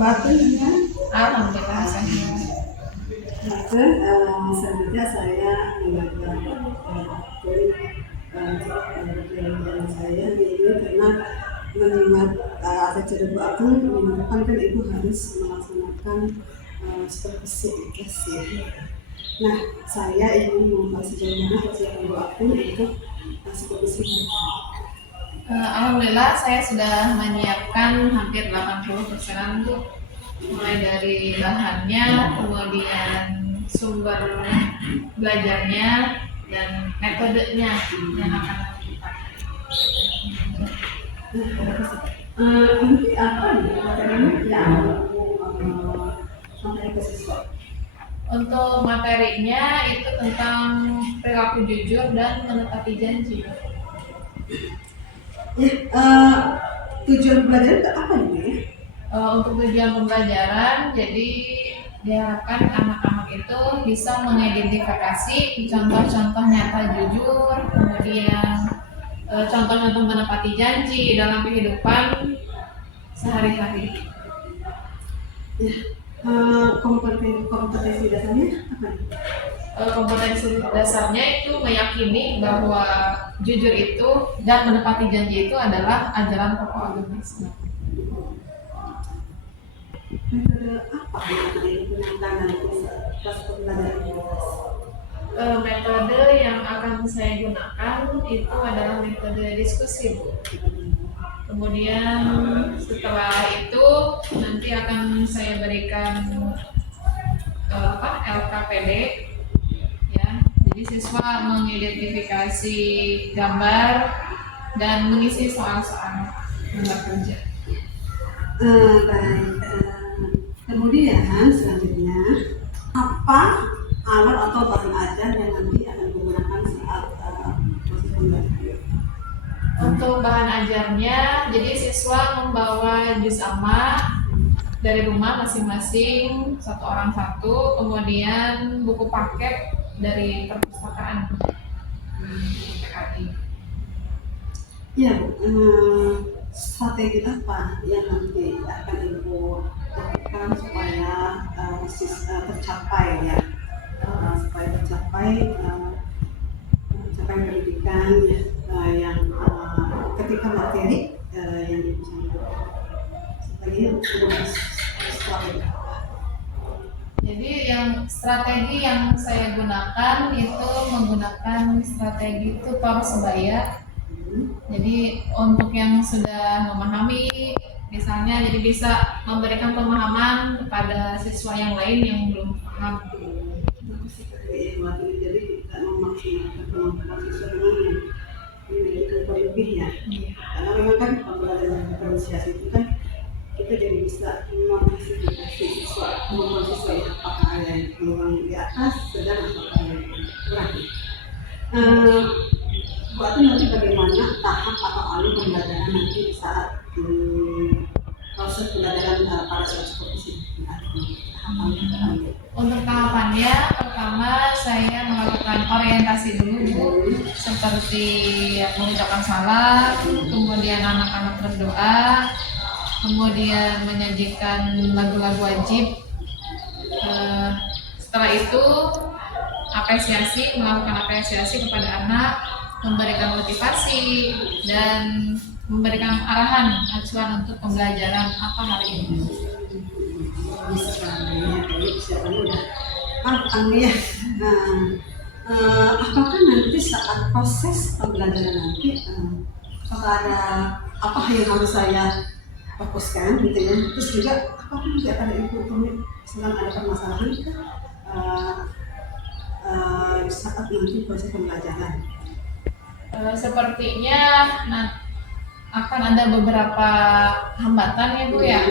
Kabarnya? Alhamdulillah sehat. Maka selanjutnya saya mengajar akun saya ini karena mengingat acara akun menyebutkan kan ibu harus melaksanakan supervisi IKES ya. Nah, saya ingin membahas bagaimana persiapan akun untuk supervisi. Alhamdulillah saya sudah menyiapkan hampir 80% tuh, mulai dari bahannya, kemudian sumber belajarnya, dan metodenya yang akan dipakai. Nanti apa nih materinya yang sampai ke siswa? Untuk materinya itu tentang perilaku jujur dan menepati janji. Tujuan belajar itu apa nih ya? Untuk tujuan pembelajaran, jadi diharapkan anak-anak itu bisa mengidentifikasi contoh-contoh nyata jujur, kemudian contoh-contoh menepati janji dalam kehidupan sehari-hari. Kompetensi dasarnya apa? Kompetensi dasarnya itu meyakini bahwa jujur itu dan menepati janji itu adalah ajaran pokok agama Islam. Metode apa yang akan digunakan nanti pas pembelajaran? Metode yang akan saya gunakan itu adalah metode diskusi, Bu. Kemudian setelah itu nanti akan saya berikan LKPD ya. Jadi siswa mengidentifikasi gambar dan mengisi soal-soal gambar kerja. Baik. Kemudian selanjutnya apa alat atau bahan ajar yang nanti akan digunakan saat proses pembelajaran? Untuk bahan ajarnya, jadi siswa membawa juz amma dari rumah masing-masing, satu orang satu, kemudian buku paket dari perpustakaan PKI. Ya, strategi apa yang nanti akan ibu lakukan supaya tercapai ya, supaya tercapai pendidikan ya, yang ketika materi yang ibu sampaikan. Strategi Jadi strategi yang saya gunakan itu menggunakan strategi tutor sebaya. Jadi untuk yang sudah memahami, misalnya jadi bisa memberikan pemahaman kepada siswa yang lain yang belum paham. Jadi kita memaksimalkan kemampuan siswa dengan yang berlebih ya. Karena memang kan pembelajaran diferensiasi itu kan kita jadi bisa mengklasifikasi siswa, kemampuan siswa ya, apakah ada yang kurang di atas, sedang apakah ada yang kurang. Buat nanti bagaimana tahap atau alur pembelajaran nanti saat proses pembelajaran pada saat seperti ini. Untuk tahapannya, pertama saya melakukan orientasi dulu, Bu, seperti mengucapkan salam, kemudian anak-anak berdoa, kemudian menyajikan lagu-lagu wajib. Setelah itu melakukan apresiasi kepada anak, memberikan motivasi dan memberikan arahan acuan untuk pembelajaran apa hari ini. Ya. Apakah nanti saat proses pembelajaran nanti apakah ada apa yang harus saya fokuskan gitu ya, terus juga apakah juga pada ibu sedang ada permasalahan saat nanti proses pembelajaran? Sepertinya akan ada beberapa hambatan ya, Bu ya.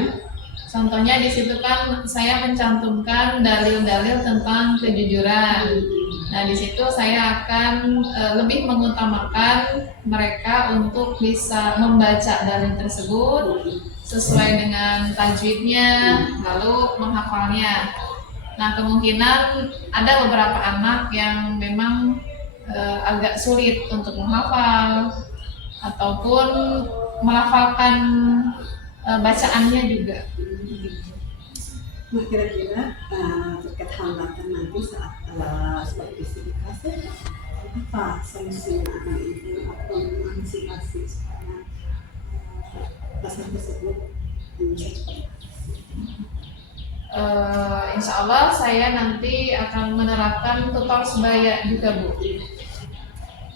Contohnya di situ kan saya mencantumkan dalil-dalil tentang kejujuran. Nah, di situ saya akan lebih mengutamakan mereka untuk bisa membaca dalil tersebut sesuai dengan tajwidnya, lalu menghafalnya. Nah, kemungkinan ada beberapa anak yang memang agak sulit untuk menghafal ataupun melafalkan bacaannya juga. Nah, kira-kira terkait hambatan nanti saat sebagai sertifikasi, apa solusi yang akan itu atau mengantisipasi supaya pasar tersebut bisa cepat? Insya Allah saya nanti akan menerapkan total sebaya juga Bu.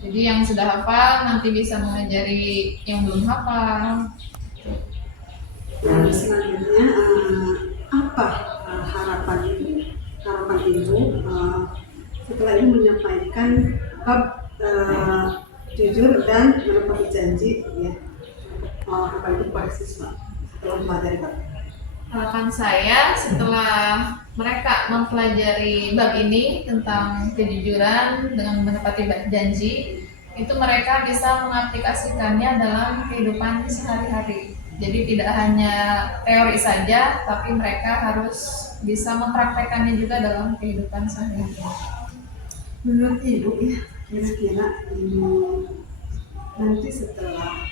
Jadi yang sudah hafal nanti bisa mengajari yang belum hafal. Dan selanjutnya apa harapan ibu setelah ini menyampaikan bab jujur dan menepati janji, ya, apa itu kepada siswa setelah mempelajari bab? Harapan saya setelah mereka mempelajari bab ini tentang kejujuran dengan menepati janji, itu mereka bisa mengaplikasikannya dalam kehidupan sehari-hari. Jadi tidak hanya teori saja, tapi mereka harus bisa mempraktekannya juga dalam kehidupan sehari-hari. Menurut ibu, ya, kira-kira nanti setelah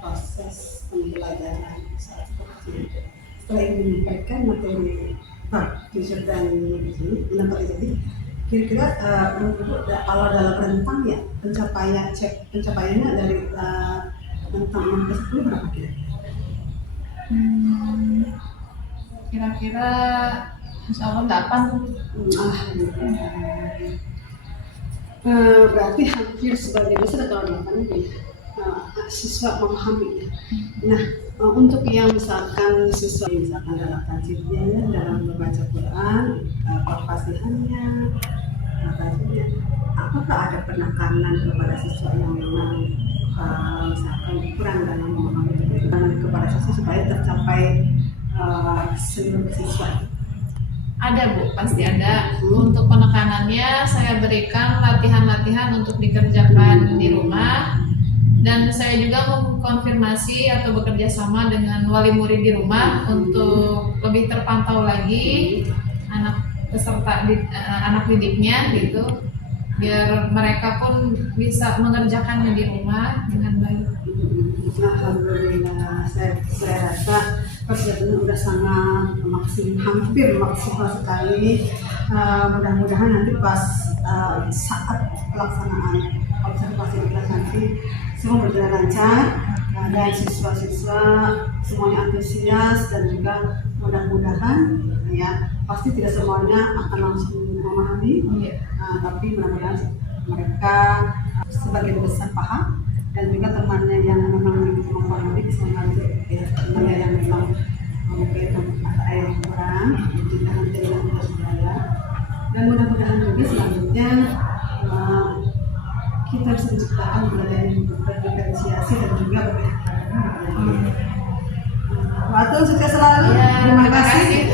proses pembelajaran saat seperti itu, setelah ibu menyampaikan materi jujur dan menepati janji, kira-kira menurut ibu kalau dalam rentang ya pencapaiannya dari rentang 6 berapa kira-kira? Kira-kira insya Allah 8. Berarti hampir sebagian besar kalau siswa memahami. Nah, untuk yang misalkan siswa misalkan dalam tajwidnya, dalam membaca Quran, kefasihannya, tajwidnya, apakah ada penekanan kepada siswa yang memang misalkan kurang dalam memahami kepada siswa supaya tercapai seluruh siswa? Ada Bu, pasti ada. Untuk penekanannya saya berikan latihan-latihan untuk dikerjakan di rumah, dan saya juga mengkonfirmasi atau bekerja sama dengan wali murid di rumah untuk lebih terpantau lagi anak peserta anak didiknya gitu, biar mereka pun bisa mengerjakannya di rumah dengan baik. Alhamdulillah, saya rasa persiapannya sudah sangat hampir maksimal sekali. Mudah-mudahan nanti pas saat pelaksanaan observasi di kelas nanti semua berjalan lancar, dan siswa-siswa semuanya antusias, dan juga mudah-mudahan ya pasti tidak semuanya akan langsung memahami, tapi mudah-mudahan mereka sebagian besar paham, dan juga temannya yang memang memiliki kemampuan lebih bisa membantu, ya, temannya yang memang mungkin ada yang kurang kita nanti kita belajar. Dan mudah-mudahan juga selanjutnya kita bisa menciptakan budaya yang berdiferensiasi dan juga berkeadilan. Waktu sukses selalu. Terima kasih.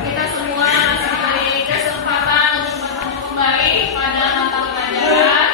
Kita semua diberi kesempatan untuk bertemu kembali pada mata pelajaran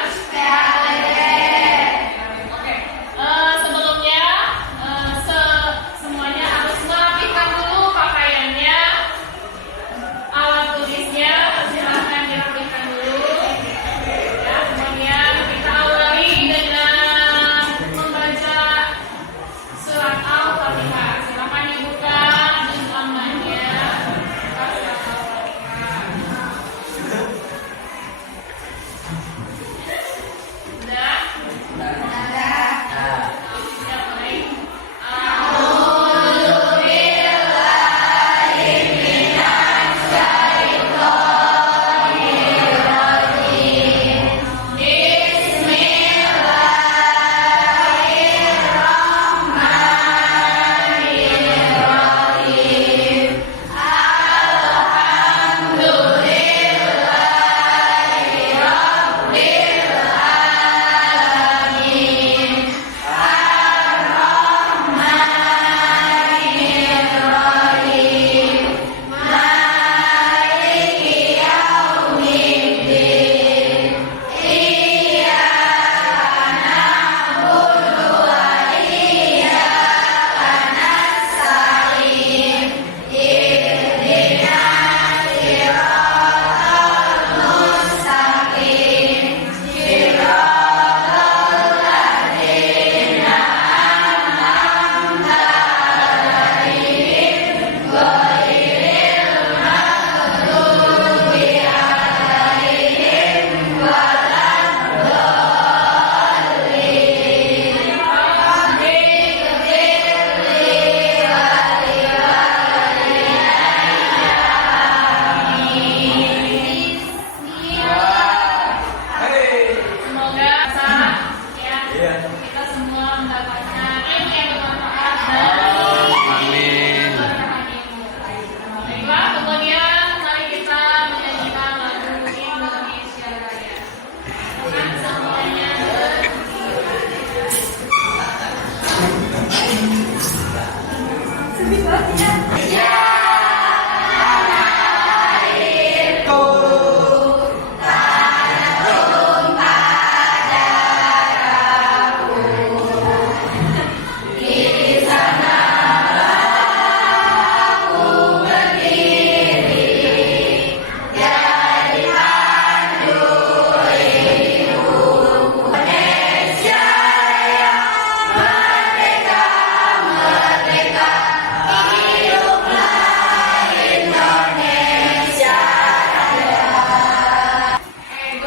Gue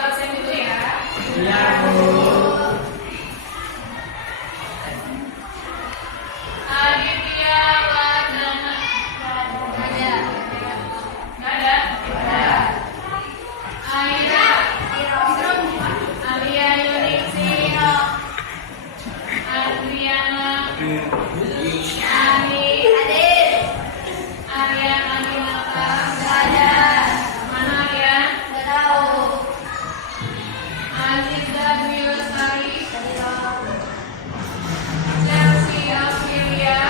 absen dulu ya. Aditya Wardana. Nggak ada. Aira. Alia Yuningsih. Adriana. Ani. Aryan Adinata. Mana Aryan? Aziza Dwi Lestari. Chelsea Auxilia.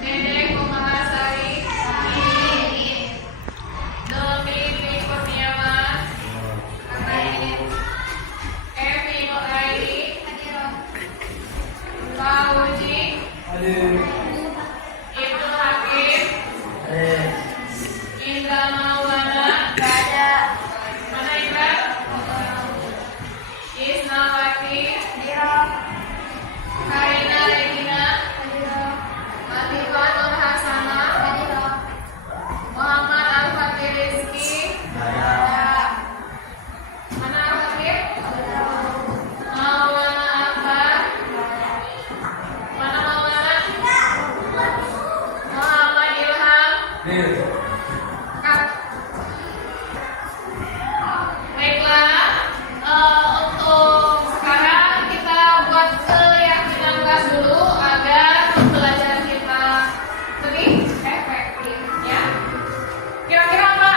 Dede Kumalasari. Doni Dwi Kurniawan. Evi Nuraini. Pak Uji. Ibnu Hakim. Indra Maulana. Mana Indra? Isnawati. Karina Regina. Latifah Nur Hasanah. Muhammad Al-Fatih Rizky. Mana Al-Fatih? Maulana Akbar. Mana Maulana? Muhammad Ilham. Kak. Baiklah, untuk sekarang kita buat keyakinan kelas dulu agar pembelajaran kita lebih efektif, ya. Kira-kira apa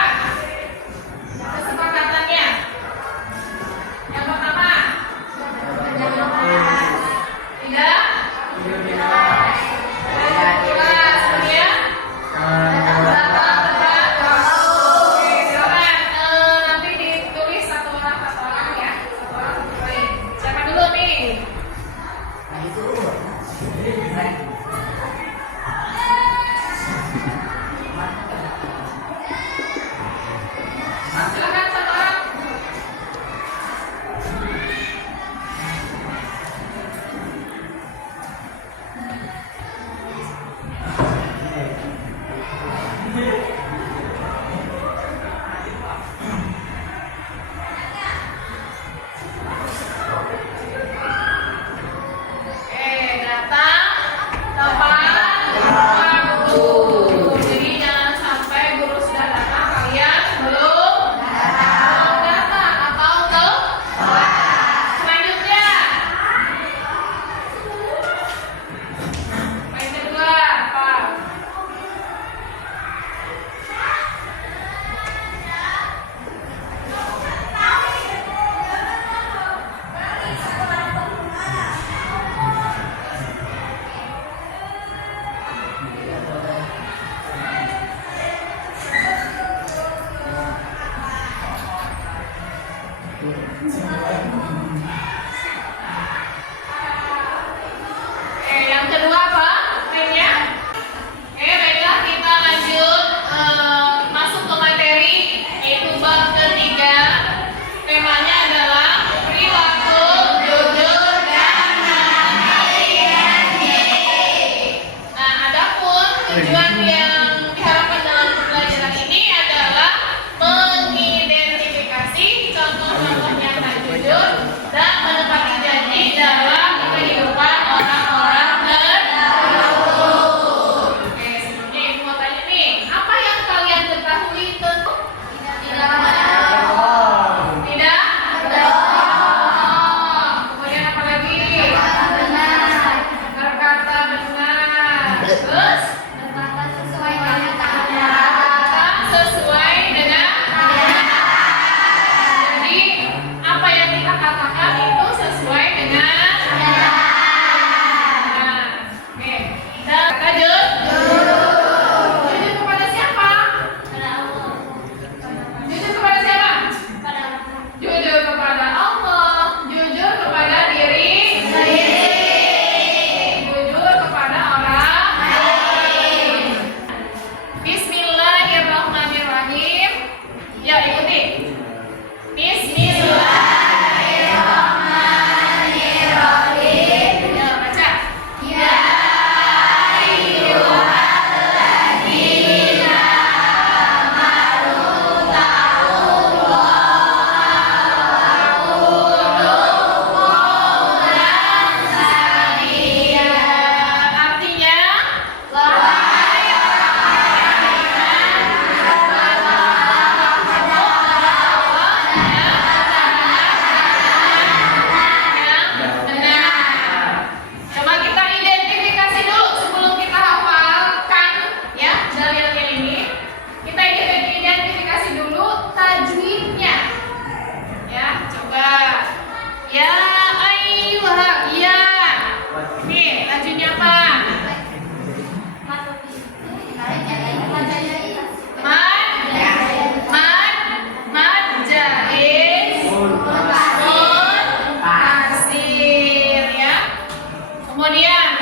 kesepakatannya? Yang pertama, tidak. Kelas, kemudian oke, silakan. Nanti ditulis satu orang ya. Satu orang. Baik. Siapa dulu nih? Silakan satu orang. Oke, datang.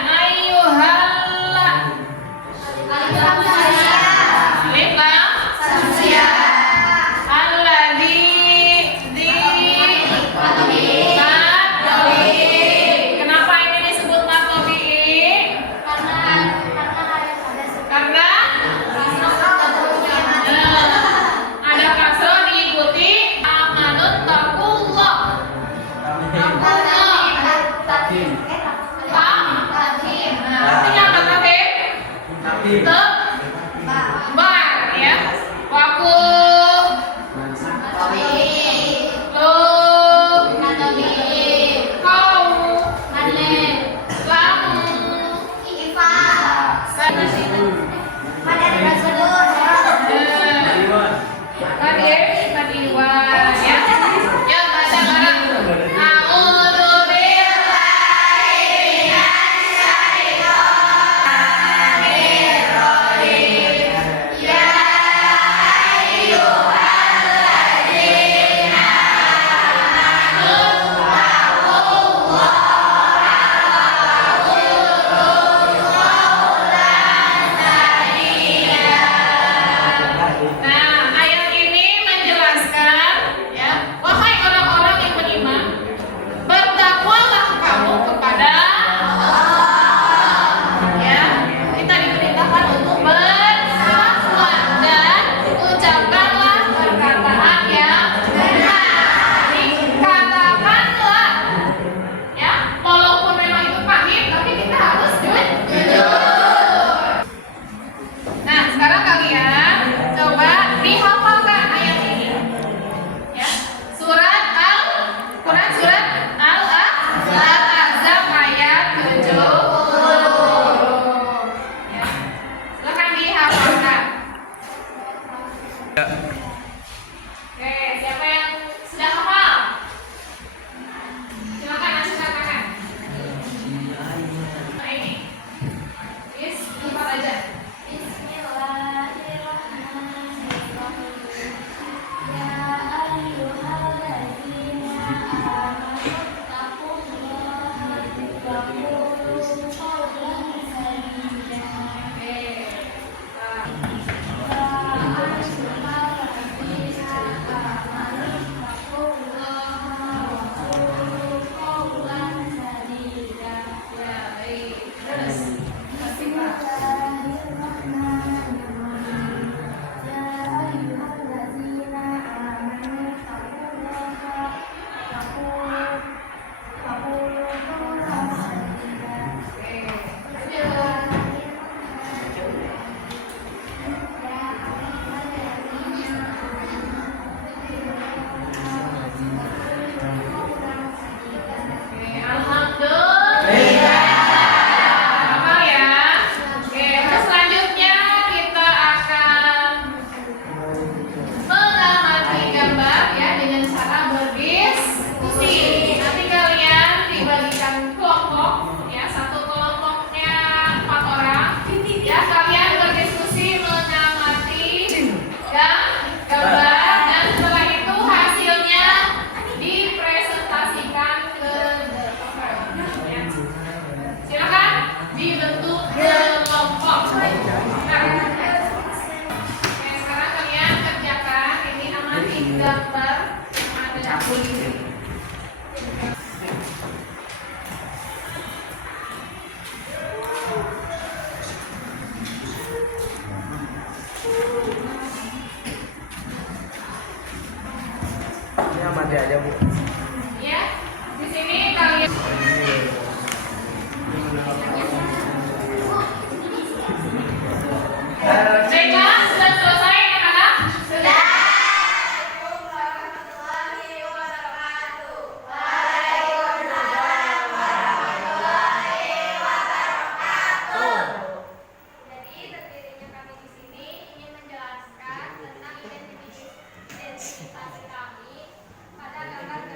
ayyuhal alif lam alladzi kenapa ini disebut matobi? Karena ada kasroh diikuti amanut taqullah. Artinya apa tadi? Tebar ya. Waku Mati aja Bu. Ya, di sini kalian. Baiklah, sudah selesai anak-anak? Sudah. Jadi terdirinya kami di sini ingin menjelaskan tentang identitas kami pada gambar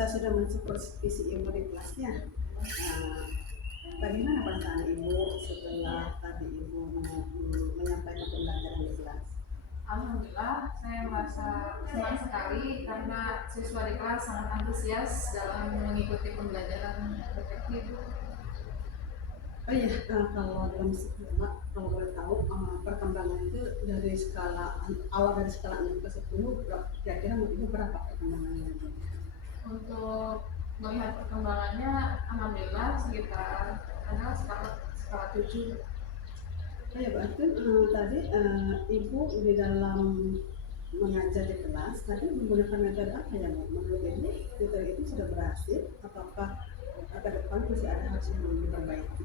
saya sudah mensupport visi ibu di kelasnya. Bagaimana perasaan ibu setelah tadi ibu menyampaikan pembelajaran di kelas? Alhamdulillah, saya merasa senang sekali karena siswa di kelas sangat antusias dalam mengikuti pembelajaran BPK itu. Oh iya, kalau dalam skala, kalau boleh tahu, perkembangan itu dari skala awal dari skala 6 ke 10, kira-kira ibu berapa perkembangannya? Untuk melihat perkembangannya, alhamdulillah sekitar adalah skala 7. Oh ya, berarti tadi ibu di dalam mengajar di kelas tadi menggunakan metode apa ya Bu? Menurut ibu metode itu sudah berhasil? Apakah ke depan masih ada hal yang diperbaiki?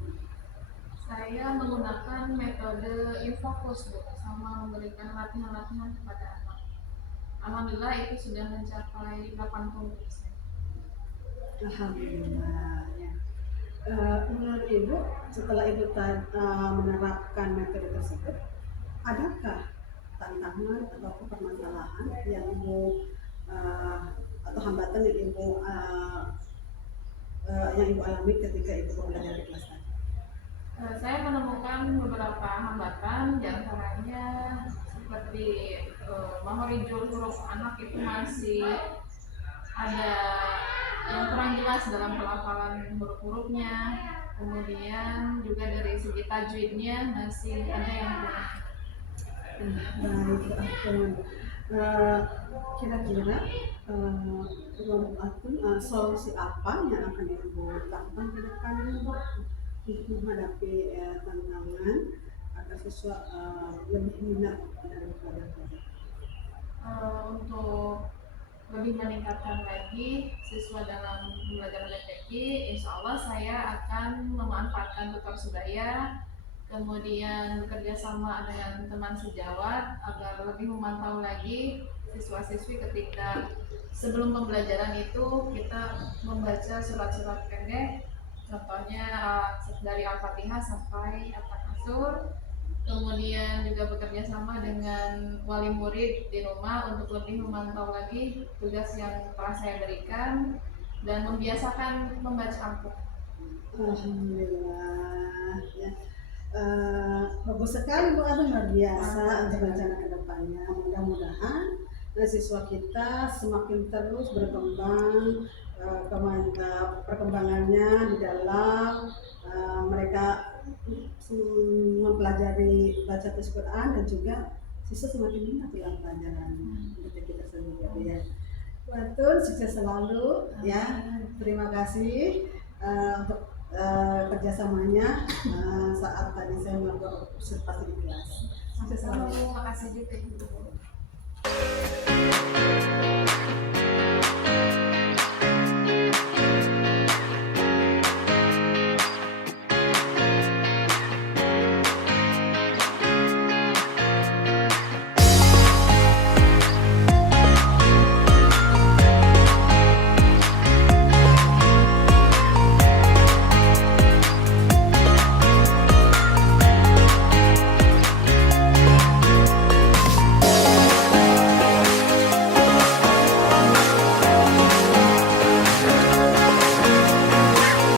Saya menggunakan metode infokus, Bu, sama memberikan latihan-latihan kepada anak. Alhamdulillah itu sudah mencapai 80%. Alhamdulillah ya. Menurut ibu setelah ibu menerapkan metode tersebut, adakah tantangan atau permasalahan yang ibu atau hambatan yang ibu alami ketika ibu belajar di kelas tadi? Saya menemukan beberapa hambatan, diantaranya seperti menghormati huruf anak itu masih ada yang kurang jelas dalam pelafalan huruf-hurufnya, kemudian juga dari segi tajwidnya masih ada yang kurang. Baik, kira-kira menurut aku solusi apa yang akan ibu lakukan ke depannya Bu untuk menghadapi tantangan agar siswa lebih minat dalam belajar? Untuk lebih meningkatkan lagi siswa dalam belajar BPK, insya Allah saya akan memanfaatkan tutor sebaya, kemudian bekerja sama dengan teman sejawat agar lebih memantau lagi siswa-siswi ketika sebelum pembelajaran itu kita membaca surat-surat pendek, contohnya dari Al-Fatihah sampai At-Takasur. Kemudian juga bekerja sama dengan wali murid di rumah untuk lebih memantau lagi tugas yang telah saya berikan dan membiasakan membaca Al-Quran. Alhamdulillah ya. Bagus sekali Bu, itu luar biasa untuk rencana ke depannya. Mudah-mudahan siswa kita semakin terus berkembang, perkembangannya di dalam mereka mempelajari baca tulis Quran dan juga siswa semakin minat dalam pelajaran kita sendiri ya. Watur, sukses selalu ya. Terima kasih untuk kerjasamanya saat tadi saya melakukan observasi di kelas. Sukses selalu. Terima kasih juga Ibu.